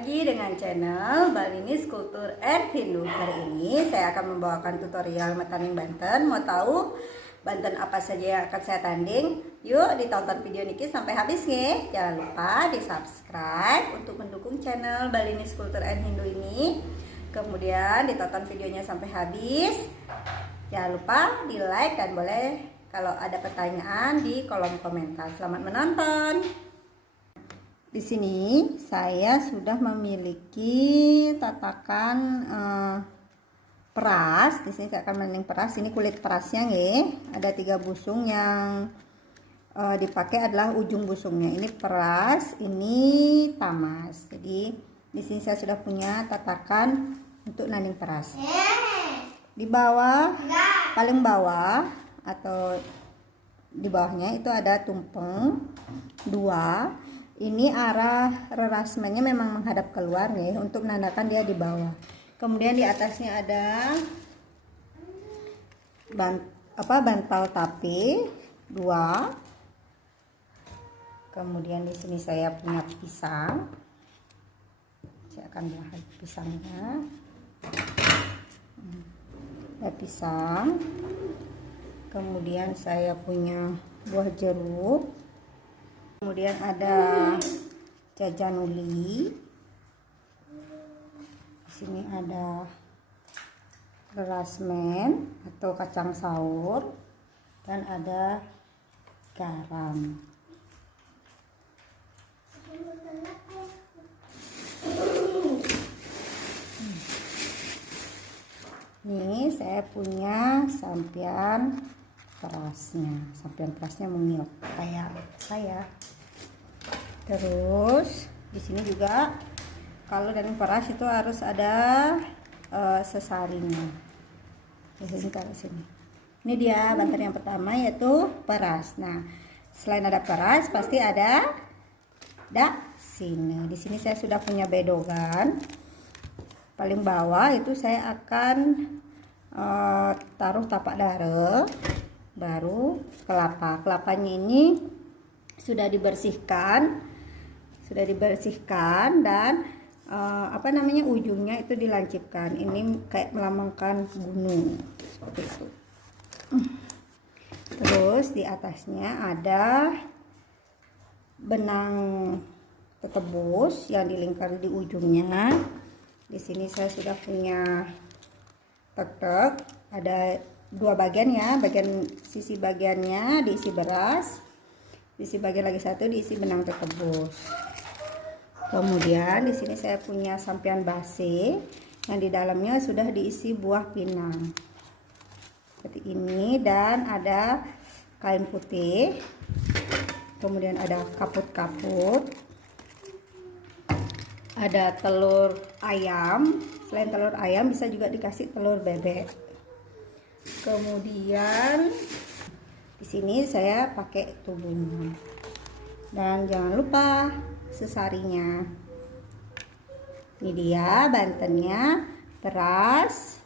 lagi dengan channel Balinis Kultur and Hindu. Hari ini saya akan membawakan tutorial metanding Banten. Mau tahu Banten apa saja yang akan saya tanding? Yuk ditonton video Niki sampai habis nih. Jangan lupa di subscribe untuk mendukung channel Balinis Kultur and Hindu ini. Kemudian ditonton videonya sampai habis. Jangan lupa di like dan boleh kalau ada pertanyaan di kolom komentar. Selamat menonton. Di sini saya sudah memiliki tatakan peras. Di sini saya akan mending peras. Ini kulit perasnya ya. Ada 3 busung yang dipakai adalah ujung busungnya. Ini peras, ini tamas. Jadi di sini saya sudah punya tatakan untuk nanding peras. Di bawah, paling bawah atau di bawahnya itu ada tumpeng 2. Ini arah rerasmennya memang menghadap keluar nih untuk menandakan dia di bawah. Kemudian di atasnya ada bantal tape 2. Kemudian di sini saya punya pisang. Saya akan belah pisangnya. Ada pisang. Kemudian saya punya buah jeruk. Kemudian ada jajanuli. Di sini ada rasmen atau kacang saur dan ada garam. Nih saya punya sampian perasnya mungil kayak saya. Terus di sini juga kalau dari peras itu harus ada sesarinya. Di sini taruh sini. Ini dia bantal yang pertama yaitu peras. Nah, selain ada peras pasti ada sini. Di sini saya sudah punya bedogan. Paling bawah itu saya akan taruh tapak dare, baru kelapanya ini sudah dibersihkan dan ujungnya itu dilancipkan. Ini kayak melambangkan gunung seperti itu. Terus di atasnya ada benang tetebus yang dilingkari di ujungnya. Di sini saya sudah punya tetek, ada 2 bagian ya, bagian sisi bagiannya diisi beras, sisi bagian lagi satu diisi benang tetebus. Kemudian di sini saya punya sampian base yang di dalamnya sudah diisi buah pinang seperti ini, dan ada kain putih. Kemudian ada kaput-kaput, ada telur ayam. Selain telur ayam bisa juga dikasih telur bebek. Kemudian di sini saya pakai tubuhnya, dan jangan lupa sesarinya. Ini dia bantennya, peras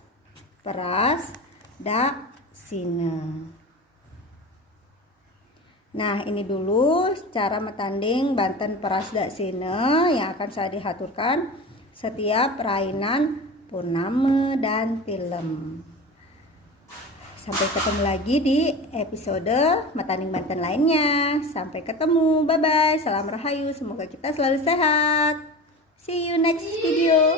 sine. Nah, ini dulu cara metanding banten peras sine yang akan saya dihaturkan setiap perainan purnama dan tilem. Sampai ketemu lagi di episode metanding Banten lainnya. Sampai ketemu, bye bye, salam rahayu, semoga kita selalu sehat. See you next video.